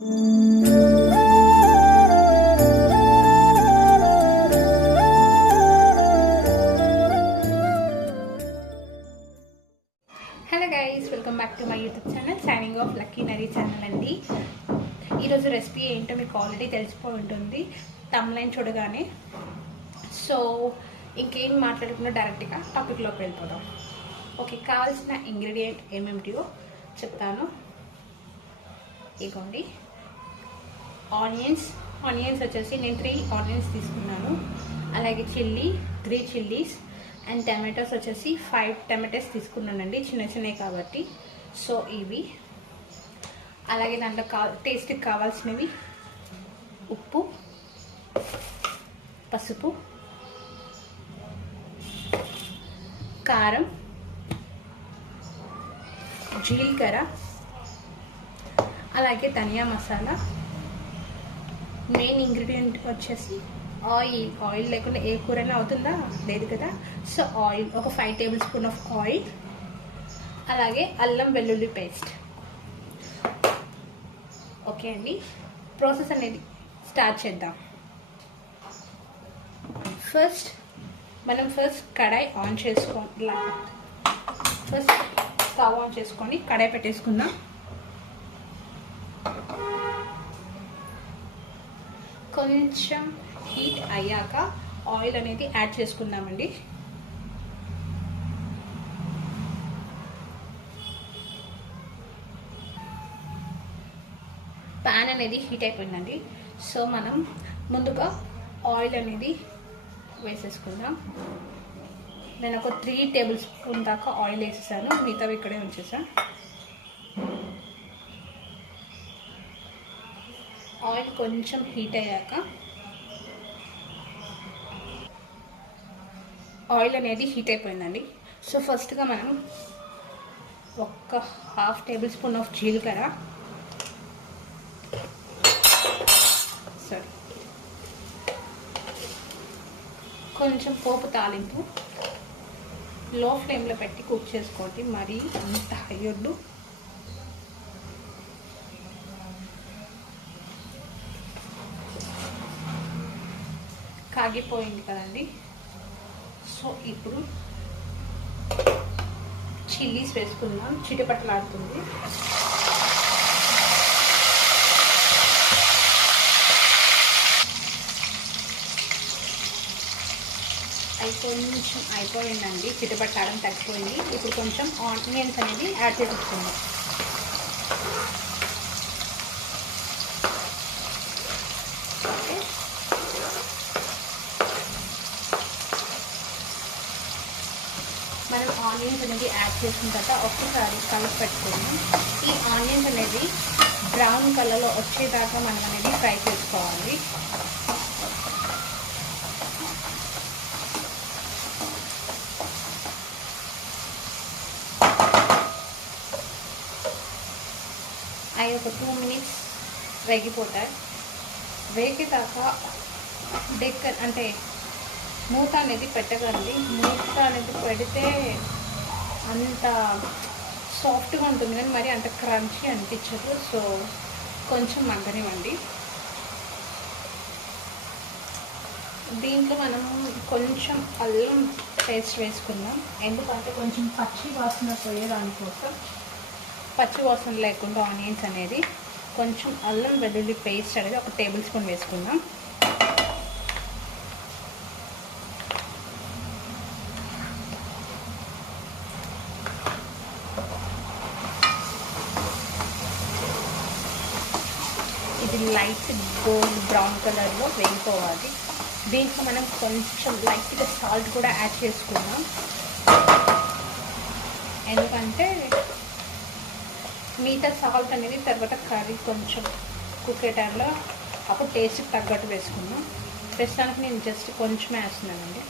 Hello guys, welcome back to my YouTube channel. Signing off lucky Nari channel అండి. ఈరోజు recipe ఏంటో మీకు already తెలిసిపోయి ఉంటుంది తమ్లైన్ చూడగానే. సో ఇంకేం మాట్లాడకుండా డైరెక్ట్గా టాపిక్లోకి వెళ్ళిపోదాం. ఓకే, కావాల్సిన ఇంగ్రీడియంట్ ఏమేమిటియో చెప్తాను. ఇగోండి, ఆనియన్స్ వచ్చేసి నేను 3 ఆనియన్స్ తీసుకున్నాను. అలాగే 3 చిల్లీస్ అండ్ టమాటోస్ వచ్చేసి 5 టమాటోస్ తీసుకున్నానండి, చిన్న చిన్నవి కాబట్టి. సో ఇవి, అలాగే దాంట్లో టేస్ట్కి కావాల్సినవి ఉప్పు, పసుపు, కారం, జీలకర్ర, అలాగే ధనియా మసాలా. మెయిన్ ఇంగ్రీడియంట్ వచ్చేసి ఆయిల్ లేకుండా ఏ కూరైనా అవుతుందా? లేదు కదా. సో ఆయిల్, ఒక 5 టేబుల్ స్పూన్ ఆఫ్ ఆయిల్, అలాగే అల్లం వెల్లుల్లి పేస్ట్. ఓకే అండి, ప్రాసెస్ అనేది స్టార్ట్ చేద్దాం. మనం ఫస్ట్ కడాయి ఆన్ చేసుకోవాలి. ఫస్ట్ స్టవ్ ఆన్ చేసుకొని కడాయి పెట్టేసుకుందాం. కొంచెం హీట్ అయ్యాక ఆయిల్ అనేది యాడ్ చేసుకుందామండి. ప్యాన్ అనేది హీట్ అయిపోయిందండి. సో మనం ముందుగా ఆయిల్ అనేది వేసేసుకుందాం. నేను ఒక 3 టేబుల్ స్పూన్ దాకా ఆయిల్ వేసేసాను, మిగతావి ఇక్కడే ఉంచేసాను. ఆయిల్ కొంచెం హీట్ అయ్యాక ఆయిల్ అనేది హీట్ అయిపోయిందండి. సో ఫస్ట్గా మనం ఒక 1/2 టేబుల్ స్పూన్ ఆఫ్ జీలకర్ర, కొంచెం పోపు తాలింపు లో ఫ్లేమ్లో పెట్టి కుక్ చేసుకోండి, మరీ అంత హయ్యొద్దు. కాగిపోయింది కదండి. సో ఇప్పుడు చిల్లీస్ వేసుకుందాం. చిటపటలాడుతుంది. కొంచెం అయిపోయిందండి, చిటపట్లాడడం తగ్గిపోయింది. ఇప్పుడు కొంచెం ఆనియన్స్ అనేది యాడ్ చేసుకుందాం. మనం ఆనియన్స్ అనేది యాడ్ చేసిన తర్వాత ఒక్కసారి కలిపి పెట్టుకున్నాం. ఈ ఆనియన్స్ అనేది బ్రౌన్ కలర్లో వచ్చేదాకా మనం అనేది ఫ్రై చేసుకోవాలి. అవి ఒక 2 మినిట్స్ వేగిపోతాయి. వేగేదాకా అంటే మూత అనేది పెట్టకండి. మూత అనేది పెడితే అంత సాఫ్ట్గా ఉంటుంది కానీ మరి అంత క్రంచీ అనిపించదు. సో కొంచెం మగ్గనివ్వండి. దీంట్లో మనం కొంచెం అల్లం పేస్ట్ వేసుకుందాం, ఎందుకంటే కొంచెం పచ్చి వాసన పోయేదానికోసం. పచ్చి వాసన లేకుండా ఆనియన్స్ అనేది కొంచెం అల్లం వెల్లుల్లి పేస్ట్ అనేది ఒక టేబుల్ స్పూన్ వేసుకుందాం. ఇది లైట్ గోల్డ్ బ్రౌన్ కలర్లో వేగిపోవాలి. దీంట్లో మనం కొంచెం లైట్గా సాల్ట్ కూడా యాడ్ చేసుకుందాం, ఎందుకంటే మిగతా సాల్ట్ అనేది తర్వాత కర్రీ కొంచెం కుక్ అయ్యే టైంలో అప్పుడు టేస్ట్కి తగ్గట్టు వేసుకుందాం. ప్రస్తుతానికి నేను జస్ట్ కొంచెం వేస్తున్నానండి.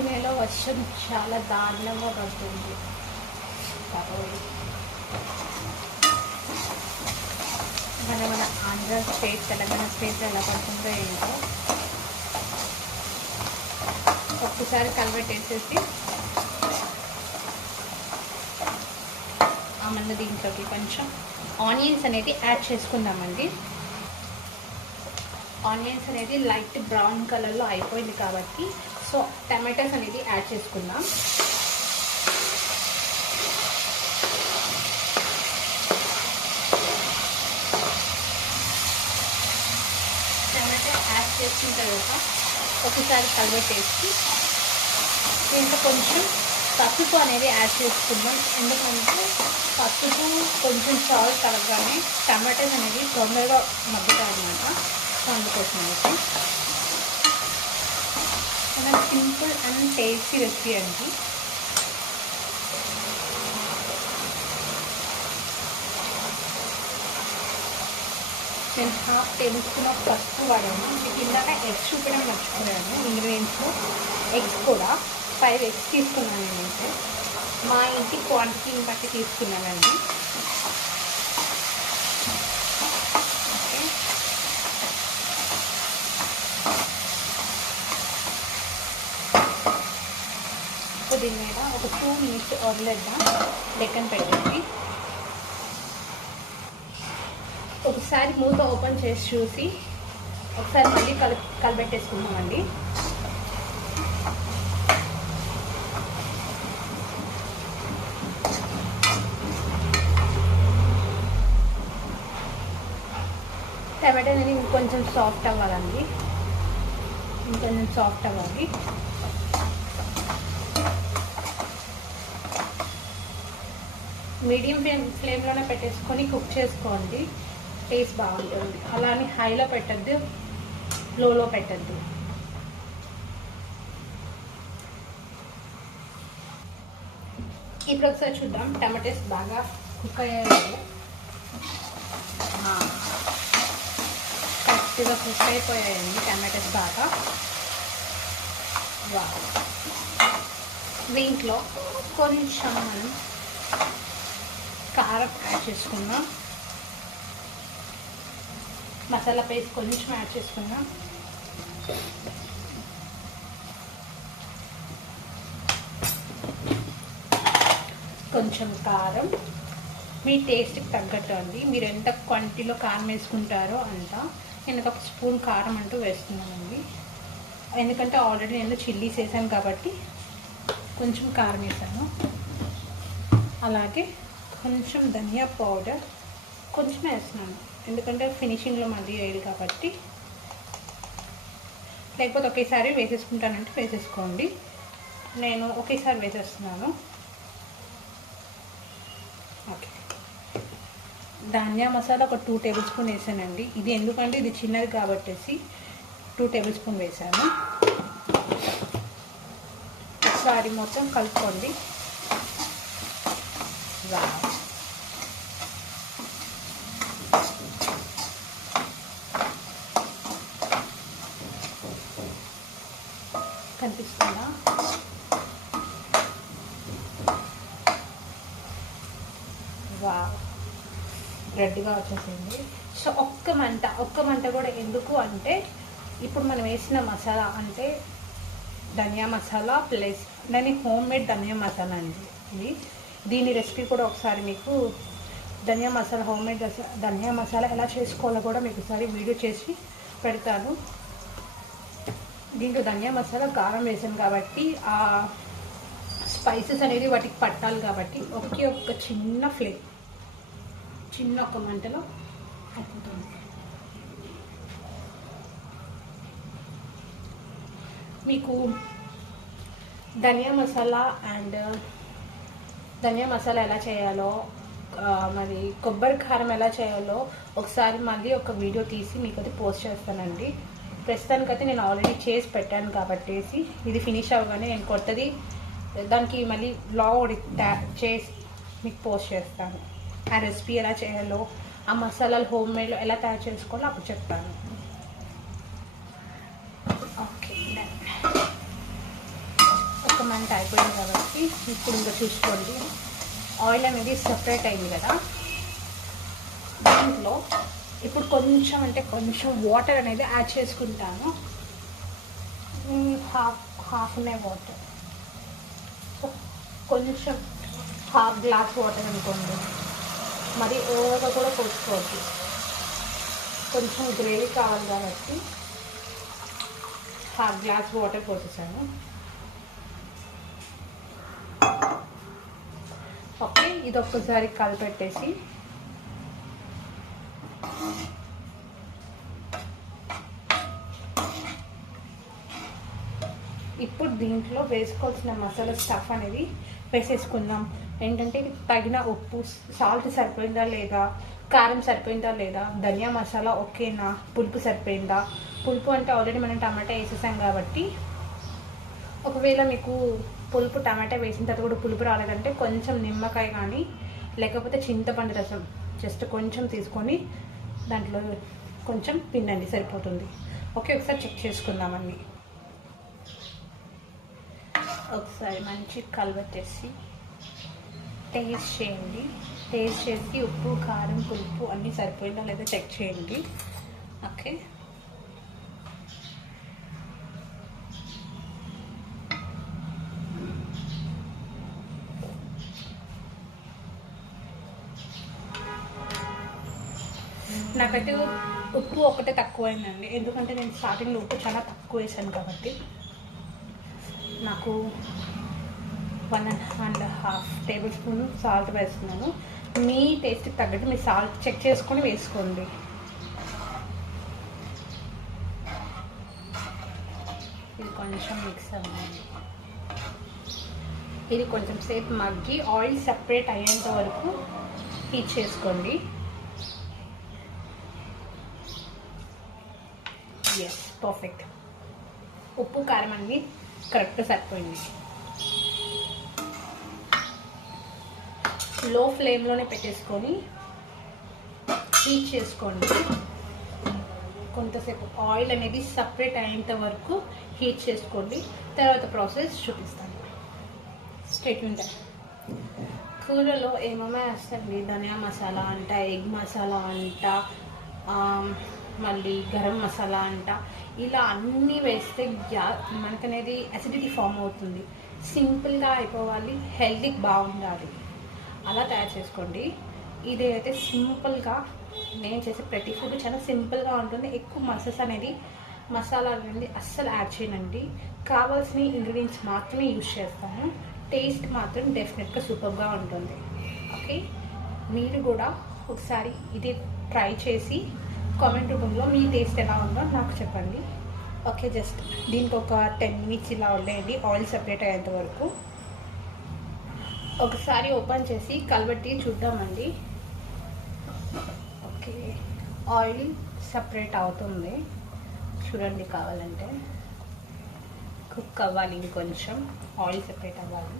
పూణేలో వర్షం చాలా దారుణంగా పడుతుంది. మన ఆంధ్ర స్టేట్, తెలంగాణ స్టేట్లో ఎలా పడుతుందో ఏంటో. ఒక్కసారి కలబెట్టేసేసి మన దీంట్లోకి కొంచెం ఆనియన్స్ అనేది యాడ్ చేసుకుందామండి. ఆనియన్స్ అనేది లైట్ బ్రౌన్ కలర్లో అయిపోయింది కాబట్టి సో టమాటోస్ అనేది యాడ్ చేసుకుందాం. టమాటో యాడ్ చేసుకున్న తర్వాత ఒకసారి కలబెట్టేసి దీంట్లో కొంచెం పసుపు అనేది యాడ్ చేసుకుందాం. ఎందుకంటే పసుపు కొంచెం సాల్ట్ కలగగానే టమాటోస్ అనేది తొందరగా మగ్గుతాయి అన్నమాట. సో అందుకోసం అయితే చాలా సింపుల్ అండ్ టేస్టీ రెసిపీ అండి. నేను 1/2 టేబుల్ స్పూన్ ఆఫ్ పసుపు వాడాను. మీకు ఇందాక ఎగ్స్ చూపడం మర్చిపోయాను. ఇంగ్రీడియంట్స్లో ఎగ్స్ కూడా 5 ఎగ్స్ తీసుకున్నాను నేనైతే. మా ఇంటి క్వాంటిటీని బట్టి తీసుకున్నానండి. ఓకే, సో దీని మీద ఒక 2 మినిట్స్ వదిలేద్దాం. లెక్కన పెట్టండి. ఒకసారి మూత ఓపెన్ చేసి చూసి ఒకసారి మళ్ళీ కలబెట్టేసుకుందామండి. టమాటో అనేది ఇంకొంచెం సాఫ్ట్ అవ్వాలండి. ఇంకొంచెం సాఫ్ట్ అవ్వాలి. మీడియం ఫ్లేమ్లోనే పెట్టేసుకొని కుక్ చేసుకోండి. టేస్ట్ బాగుంటుంది. అలానే హైలో పెట్టద్దు, లోలో పెట్టద్దు. ఇప్పుడు ఒకసారి చూద్దాం టమాటోస్ బాగా కుక్ అయ్యాయి. కరెక్ట్గా కుక్ అయిపోయాయండి టమాటోస్ బాగా. దీంట్లో కొంచెం మనం కారం యాడ్ చేసుకుందాం. మసాలా పేస్ట్ కొంచెం యాడ్ చేసుకుందాం. కొంచెం కారం మీ టేస్ట్కి తగ్గట్టు అండి. మీరు ఎంత క్వాంటిటీలో కారం వేసుకుంటారో అంత. నేను 1 స్పూన్ కారం అంటూ వేస్తున్నానండి. ఎందుకంటే ఆల్రెడీ నేను చిల్లీస్ వేసాను కాబట్టి కొంచెం కారం వేసాను. అలాగే కొంచెం ధనియా పౌడర్ కొంచెం వేస్తున్నాను. ఎందుకంటే ఫినిషింగ్లో మళ్ళీ వేయాలి కాబట్టి. లేకపోతే ఒకేసారి వేసేసుకుంటానంటే వేసేసుకోండి. నేను ఒకేసారి వేసేస్తున్నాను. ఓకే, ధనియా మసాలా ఒక 2 టేబుల్ స్పూన్ వేసానండి. ఇది ఎందుకంటే ఇది చిన్నది కాబట్టి 2 టేబుల్ స్పూన్ వేసాను. ఒకసారి మొత్తం కలుపుకోండి. కనిపిస్తుందా? రెడ్గా వచ్చేసింది. సో ఒక్క మంట కూడా ఎందుకు అంటే ఇప్పుడు మనం వేసిన మసాలా అంటే ధనియా మసాలా ప్లస్ దాని హోమ్ మేడ్ ధనియా మసాలా అండి ఇది. దీని రెసిపీ కూడా ఒకసారి మీకు ధనియా మసాలా హోమ్ మేడ్ ధనియా మసాలా ఎలా చేసుకోవాలో కూడా మీకు ఒకసారి వీడియో చేసి పెడతాను. దీంట్లో ధనియా మసాలా కారం వేసాను కాబట్టి ఆ స్పైసెస్ అనేది వాటికి పట్టాలి కాబట్టి ఒక్క చిన్న ఫ్లేమ్, చిన్న ఒక మంటలో అయిపోతుంది. మీకు ధనియా మసాలా ఎలా చేయాలో మరి కొబ్బరి కారం ఎలా చేయాలో ఒకసారి మళ్ళీ ఒక వీడియో తీసి మీకు అది పోస్ట్ చేస్తానండి. ప్రస్తుతానికైతే నేను ఆల్రెడీ చేసి పెట్టాను కాబట్టి ఇది ఫినిష్ అవ్వగానే నేను కొత్తది దానికి మళ్ళీ వ్లాగ్ చేసి మీకు పోస్ట్ చేస్తాను. ఆ రెసిపీ ఎలా చేయాలో, ఆ మసాలాలు హోమ్ మేడ్లో ఎలా తయారు చేసుకోవాలో అప్పుడు చెప్తాను. ఓకే, అంటే అయిపోయింది కాబట్టి ఇప్పుడు ఇంకా చూసుకోండి. ఆయిల్ అనేది సపరేట్ అయింది కదా, దీంట్లో ఇప్పుడు కొంచెం అంటే కొంచెం వాటర్ అనేది యాడ్ చేసుకుంటాను. హాఫ్ ఉన్నాయి వాటర్. సో కొంచెం హాఫ్ గ్లాస్ వాటర్ అనుకోండి, మరి ఓవర్గా కూడా పోసుకోవద్దు. కొంచెం గ్రేవీ కావాలి కాబట్టి హాఫ్ గ్లాస్ వాటర్ పోసేసాను. ఓకే, ఇది ఒక్కసారి కలిపెట్టేసి ఇప్పుడు దీంట్లో వేసుకోవాల్సిన మసాలా స్టఫ్ అనేది వేసేసుకుందాం. ఏంటంటే ఇది తగిన ఉప్పు, సాల్ట్ సరిపోయిందా లేదా, కారం సరిపోయిందా లేదా, ధనియా మసాలా ఓకేనా, పులుపు సరిపోయిందా. పులుపు అంటే ఆల్రెడీ మనం టమాటా వేసేసాం కాబట్టి, ఒకవేళ మీకు పులుపు టమాటా వేసిన తర్వాత కూడా పులుపు రాలేదంటే కొంచెం నిమ్మకాయ కానీ లేకపోతే చింతపండు రసం జస్ట్ కొంచెం తీసుకొని దాంట్లో కొంచెం పిండండి, సరిపోతుంది. ఓకే, ఒకసారి చెక్ చేసుకుందామని. ఒకసారి మంచి కలబెట్టేసి టేస్ట్ చేయండి. టేస్ట్ చేసి ఉప్పు, కారం, పులుపు అన్నీ సరిపోయిందా లేదా చెక్ చేయండి. ఓకే, నాకైతే ఉప్పు ఒకటే తక్కువైందండి, ఎందుకంటే నేను స్టార్టింగ్లో ఉప్పు చాలా తక్కువ వేసాను కాబట్టి. నాకు 1.5 టేబుల్ స్పూన్ సాల్ట్ వేస్తున్నాను. మీ టేస్ట్కి తగ్గట్టు మీ సాల్ట్ చెక్ చేసుకొని వేసుకోండి. ఇది కొంచెం మిక్స్ అవ్వాలి. ఇది కొంచెం సేపు మగ్గి ఆయిల్ సెపరేట్ అయ్యేంత వరకు హీట్ చేసుకోండి. Yes, perfect. ఉప్పు కారం అన్నీ కరెక్ట్గా సరిపోయింది. లో ఫ్లేమ్లోనే పెట్టేసుకొని హీట్ చేసుకోండి. కొంతసేపు ఆయిల్ అనేది సపరేట్ అయ్యేంత వరకు హీట్ చేసుకోండి. తర్వాత ప్రాసెస్ చూపిస్తాను. స్టేట్ ఉంటాయి. కూరలో ఏమేమి వేస్తాండి, ధనియా మసాలా అంట, ఎగ్ మసాలా అంట, మళ్ళీ గరం మసాలా అంట, ఇలా అన్నీ వేస్తే మనకనేది అసిడిటీ ఫామ్ అవుతుంది. సింపుల్గా అయిపోవాలి, హెల్తీకి బాగుండాలి, అలా తయారు చేసుకోండి. ఇది అయితే సింపుల్గా నేను చేసే ప్రతి ఫుడ్ చాలా సింపుల్గా ఉంటుంది. ఎక్కువ మసాలా అనేది అస్సలు యాడ్ చేయనండి. కావాల్సిన ఇంగ్రీడియంట్స్ మాత్రమే యూజ్ చేస్తాను. టేస్ట్ మాత్రం డెఫినెట్గా సూపర్గా ఉంటుంది. ఓకే, మీరు కూడా ఒకసారి ఇది ట్రై చేసి కామెంట్ రూపంలో మీ టేస్ట్ ఎలా ఉందో నాకు చెప్పండి. ఓకే, జస్ట్ దీనికి ఒక 10 మినిట్స్ ఇలా ఉండేయండి, ఆయిల్ సపరేట్ అయ్యేంత వరకు. ఒకసారి ఓపెన్ చేసి కలబెట్టి చూద్దామండి. ఓకే, ఆయిల్ సపరేట్ అవుతుంది చూడండి. కావాలంటే కుక్ అవ్వాలి, ఇంకొంచెం ఆయిల్ సపరేట్ అవ్వాలి.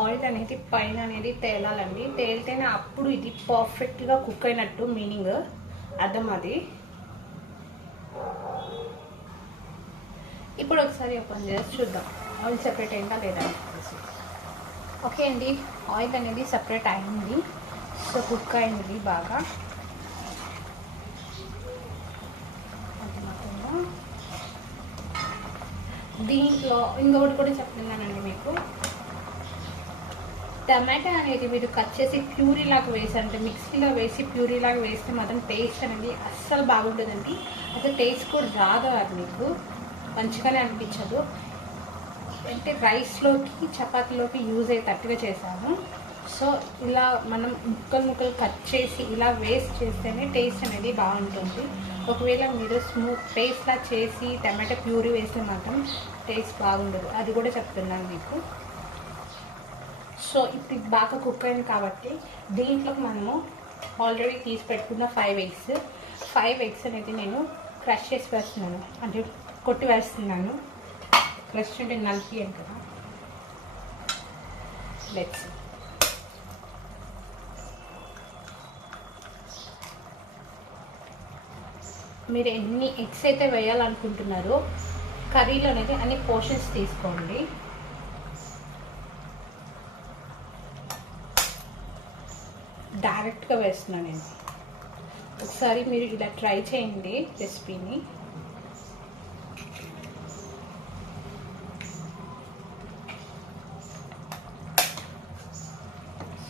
ఆయిల్ అనేది పైన అనేది తేలాలండి, తేలితేనే అప్పుడు ఇది పర్ఫెక్ట్గా కుక్ అయినట్టు మీనింగ్, అర్థం. అది ఇప్పుడు ఒకసారి ఓపెన్ చేసి చూద్దాం ఆయిల్ సెపరేట్ అయిందా లేదా అనేసి. ఓకే అండి, ఆయిల్ అనేది సెపరేట్ అయింది. సో కుక్ అయింది బాగా. దీంట్లో ఇంకొకటి కూడా చెప్తున్నానండి మీకు. టమాటా అనేది మీరు కట్ చేసి ప్యూరీ లాగా వేసారంటే, మిక్సీలో వేసి ప్యూరీ లాగా వేస్తే మాత్రం టేస్ట్ అనేది అస్సలు బాగుంటుందండి. అసలు టేస్ట్ కూడా రాదు, అది మీకు మంచిగానే అనిపించదు. అంటే రైస్లోకి చపాతీలోకి యూజ్ అయ్యేటట్టుగా చేశాను. సో ఇలా మనం ముక్కలు కట్ చేసి ఇలా వేస్ట్ చేస్తేనే టేస్ట్ అనేది బాగుంటుంది. ఒకవేళ మీరు స్మూత్ పేస్ట్లా చేసి టమాటా ప్యూరీ వేస్తే మాత్రం టేస్ట్ బాగుండదు, అది కూడా చెప్తున్నాను మీకు. సో ఇప్పుడు ఇది బాగా కుక్ అయింది కాబట్టి దీంట్లోకి మనము ఆల్రెడీ తీసి పెట్టుకున్న 5 ఎగ్స్ అనేది నేను క్రష్ చేసి వేస్తున్నాను, అంటే కొట్టి వేస్తున్నాను. క్రష్ అంటే నలిపియాను కదా. లెట్స్ మీరు ఎన్ని ఎగ్స్ అయితే వేయాలనుకుంటున్నారో కర్రీలో అనేది అన్ని పోర్షన్స్ తీసుకోండి. డైరెక్ట్గా వేస్తున్నాను నేను. ఒకసారి మీరు ఇలా ట్రై చేయండి రెసిపీని.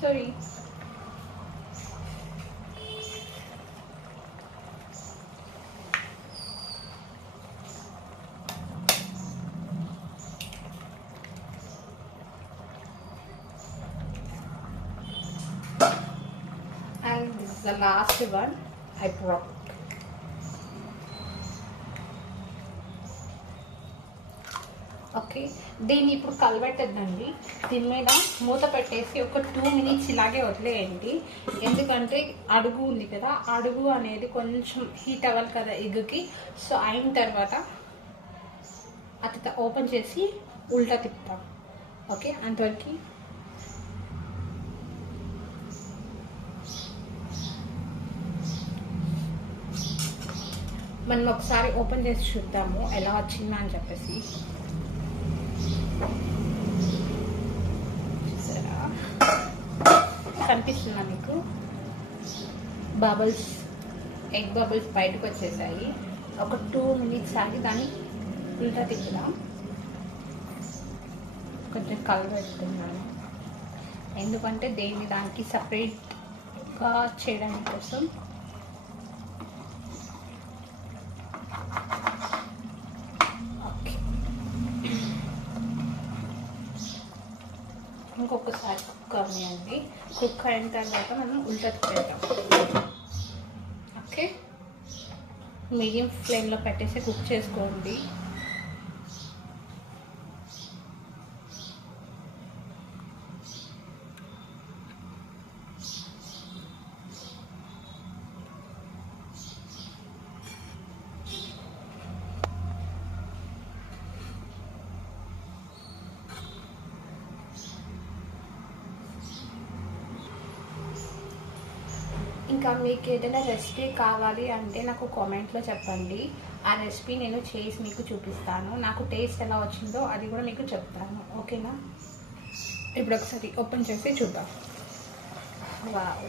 Sorry, and this is the last one I brought. Okay, దీన్ని ఇప్పుడు కలబెట్టద్దండి. దీని మీద మూత పెట్టేసి ఒక 2 minutes ఇలాగే వదిలేయండి. ఎందుకంటే అడుగు ఉంది కదా, అడుగు అనేది కొంచెం హీట్ అవ్వాలి కదా ఎగ్గుకి. సో అయిన తర్వాత అది ఓపెన్ చేసి ఉల్టా తిప్పుతాం. ఓకే, అంతవరకు మనం ఒకసారి ఓపెన్ చేసి చూద్దాము ఎలా వచ్చిందా అని చెప్పేసి. చూసారా, కనిపిస్తుందా మీకు? బబుల్స్, ఎగ్ బబుల్స్ బయటకు వచ్చేసాయి. ఒక 2 minutes ఆగి దాన్ని ఉల్టా తిప్పుదాం. కొంచెం కలబెడుతున్నాను, ఎందుకంటే దేన్ని దానికి సపరేట్గా చేయడానికి కోసం. ఇంకొకసారి కుక్ అవ్వండి. కుక్ అయిన తర్వాత మనం ఉల్టా తిప్పేద్దాం. ఓకే, మీడియం ఫ్లేమ్లో పెట్టేసి కుక్ చేసుకోండి. ఇంకా మీకు ఏదైనా రెసిపీ కావాలి అంటే నాకు కామెంట్లో చెప్పండి. ఆ రెసిపీ నేను చేసి మీకు చూపిస్తాను. నాకు టేస్ట్ ఎలా వచ్చిందో అది కూడా మీకు చెప్తాను. ఓకేనా? ఇప్పుడు ఒకసారి ఓపెన్ చేసి చూద్దాం. వావ్,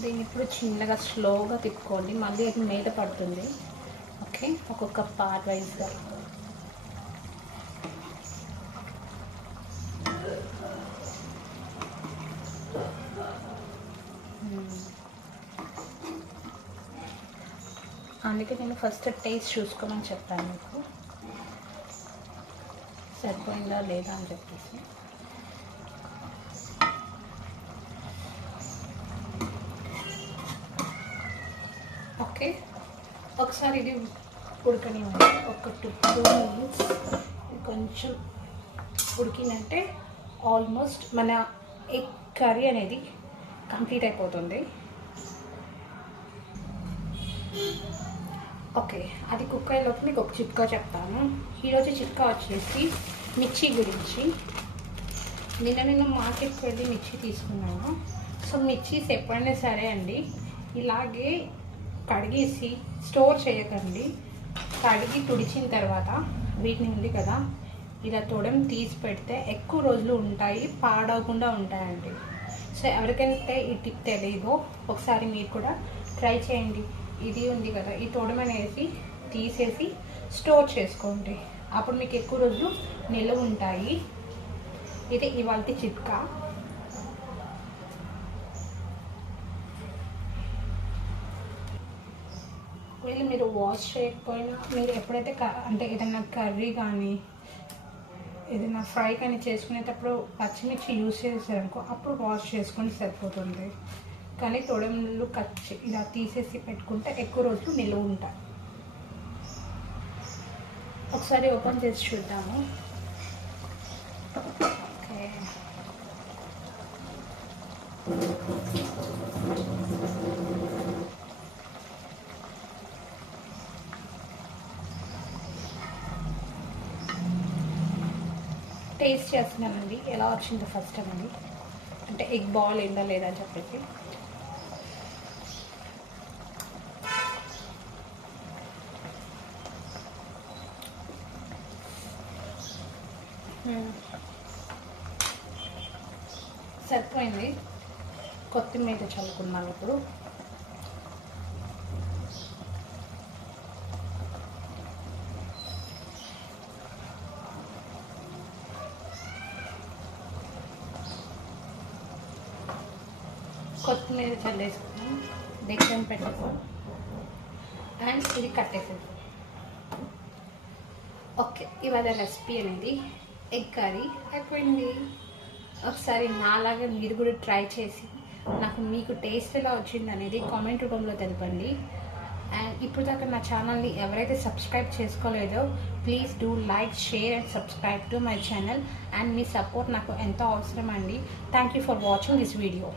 దీన్ని ఇప్పుడు చిన్నగా స్లోగా తిప్పుకోండి, మళ్ళీ అది మీద పడుతుంది. ఓకే, ఒక్కొక్క పార్ట్ వైజ్గా. అందుకే నేను ఫస్ట్ టేస్ట్ చూసుకోమని చెప్పాను మీకు, సరిపోయిందా లేదా అని చెప్పేసి. ఓకే, ఒకసారి ఇది ఉడకనివ్వండి. ఒక 2 minutes కొంచెం ఉడికిందంటే ఆల్మోస్ట్ మన ఎగ్ కర్రీ అనేది కంప్లీట్ అయిపోతుంది. ఓకే, అది కుక్ అయ్యేలోపు మీకు ఒక చిట్కా చెప్తాను. ఈరోజు చిట్కా వచ్చేసి మిర్చి గురించి. నేను మార్కెట్కి వెళ్ళి మిర్చి తీసుకున్నాను. సో మిర్చీస్ ఎప్పుడైనా సరే అండి, ఇలాగే కడిగేసి స్టోర్ చేయకండి. కడిగి తుడిచిన తర్వాత వీటిని ఉంది కదా, ఇలా తోడం తీసి పెడితే ఎక్కువ రోజులు ఉంటాయి, పాడవకుండా ఉంటాయండి. సో ఎవరికైతే ఈ టిప్ తెలీదో ఒకసారి మీరు కూడా ట్రై చేయండి. ఇది ఉంది కదా, ఈ తోడం అనేది తీసేసి స్టోర్ చేసుకోండి. అప్పుడు మీకు ఎక్కువ రోజులు నిల్వ ఉంటాయి. ఇది ఇవాళ చిట్కా. ఒకవేళ మీరు వాష్ చేయకపోయినా, మీరు ఎప్పుడైతే అంటే ఏదైనా కర్రీ కానీ ఏదైనా ఫ్రై కానీ చేసుకునేటప్పుడు పచ్చిమిర్చి యూజ్ చేసారనుకో, అప్పుడు వాష్ చేసుకొని సరిపోతుంది. కానీ తొడములు ఇలా తీసేసి పెట్టుకుంటే ఎక్కువ రోజులు నిల్వ ఉంటాయి. ఒకసారి ఓపెన్ చేసి చూద్దాము. ఓకే, టేస్ట్ చేస్తున్నానండి ఎలా వచ్చిందో ఫస్ట్ టైం అండి, అంటే ఎగ్ బాల్ ఏందా లేదా అని చెప్పేసి. సరిపోయింది. కొత్తిమీర చల్లుకున్నాను ఇప్పుడు. కొత్తిమీర చల్లేసుకున్నాం, దగ్గర పెట్టేసాం అండ్ ఇది కట్టేసాం. ఓకే, ఇవాళ రెసిపీ అనేది ఎగ్ కర్రీ అయిపోయింది. ఒకసారి నాలాగా మీరు కూడా ట్రై చేసి నాకు మీకు టేస్ట్ ఎలా వచ్చింది అనేది కామెంట్ రూపంలో తెలపండి. అండ్ ఇప్పుడు దాకా నా ఛానల్ని ఎవరైతే సబ్స్క్రైబ్ చేసుకోలేదో please do like, share and subscribe to my channel. And మీ సపోర్ట్ నాకు ఎంతో అవసరం అండి. Thank you for watching this video.